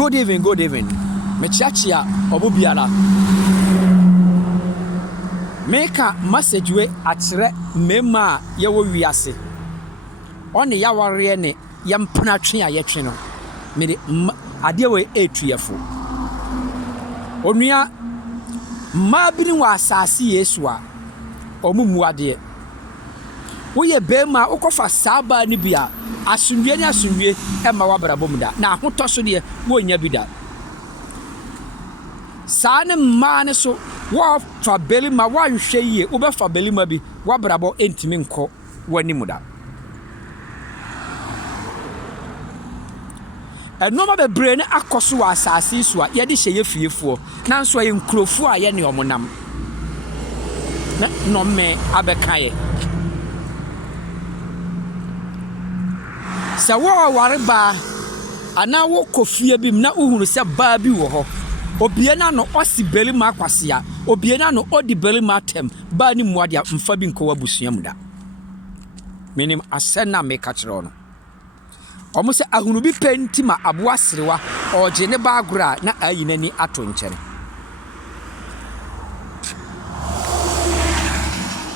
Good evening, good evening. Mechachia obubiara. Meka message we akyerɛ mema ye wo wiase. One ya ware ne yempena twe a yetwe no. Me de ade we etuyefo. Onua ma bi ni wa asase Yesu a omumu ade. Wo ye bema ukofa saba ni bia asundwe ni asundwe e ma wabrabom da na ahotoso de wo nya bi da. Sane ma ne so wo fa belima wa hwehwe yie wo be fa belima bi wabrabo entimi nko wani muda. Enoma bebre ne akoso wa asase so a ye de hye ye fiefo nanso ye nkrofo a ye ne omonam na no me abekaye sa wo ware ba ana wo kofie bi na uhuru se ba bi wo ho obie na no osi belima akwase a obie na no odi belima tem ba ni muade mfa bi nko wabusua mu da menim asena me ka kire no omo se ahunu bi penti ma aboa serewa oje ne ba agora na ayi nani ato nkyere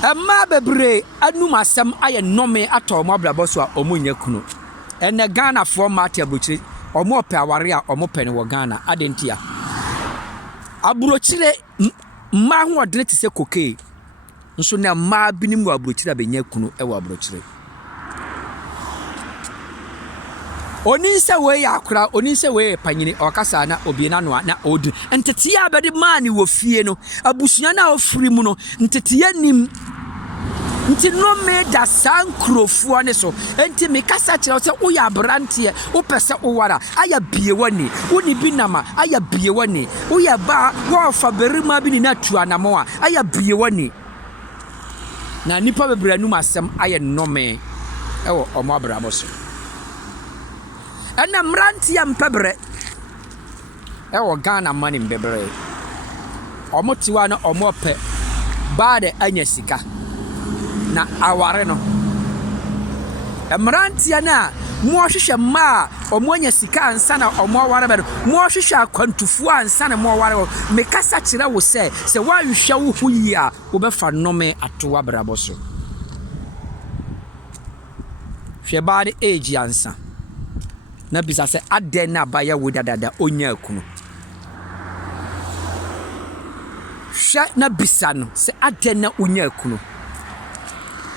amma bebre anum asem aye nnome ato mo abrabo so a omo nya kunu ene Ghana for mate abrochire omo pe aware a omo pe ne wo Ghana adentia abrochire ma ho odene te se koke nso na ma binim wo abrochire abenya kunu e wo abrochire oni se we yakura oni se we panyini okasa na obie na no na odi entetia abede mani wo fie no abusua na ofiri mu no ntetia nim nti no me da sankrofo ne so enti me kasa kire se wo ya brante wo pese wo wara aya bie wani woni bi nama aya bie wani wo ya ba wo fa berima bi ni na tuanamo a aya bie wani na nipa bebranu masem aya nnome ewo omo abrabo so ena mranti ya mpebre ewo Ghana mani mbebre omo tiwa na omo pe baade anya sika na aware no mranti ya na mo hwehwe ma omo anya sika ansa na omo aware be mo hwehwe akwantufu ansa na mo aware me kasa kire wo se wa hwehwe wo huyi a wo be fa nnome ato abrabo so hwe baade age ansa na bisa se aden na baya wo dadada onya akunu hwe na bisa no se aden na onya akunu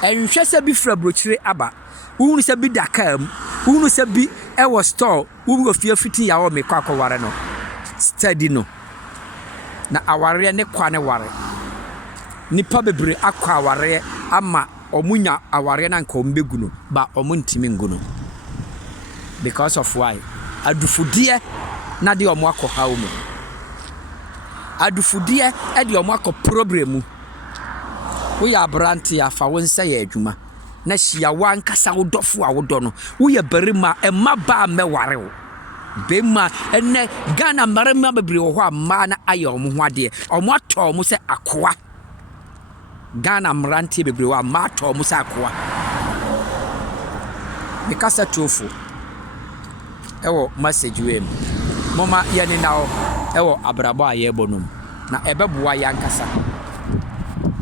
enhwe se bi fra brochire aba unu se bi dakam unu se bi e wo store unu ofie fiti ya wo me kwakoware no study no na aware ne kwa ne ware nipa bebre akwa aware ama omunya aware na nka ombegu no ba omuntimi nguno because of why adufudie na de omo akọ hawo mu adufudie e de omo akọ problem wo ya brante afa wo nsa ya adwuma na hia wan kasa wo dofo a wo do no wo ya barima e maba meware wo bema ene Ghana marima bebre wo ho ama na aye omo ho ade omo ato omo se akoa Ghana mrante bebre wo ama ato omo se akoa mikasa tofu ewo message we mama yene na ewo abrabo ayebonum na ebeboa yankasa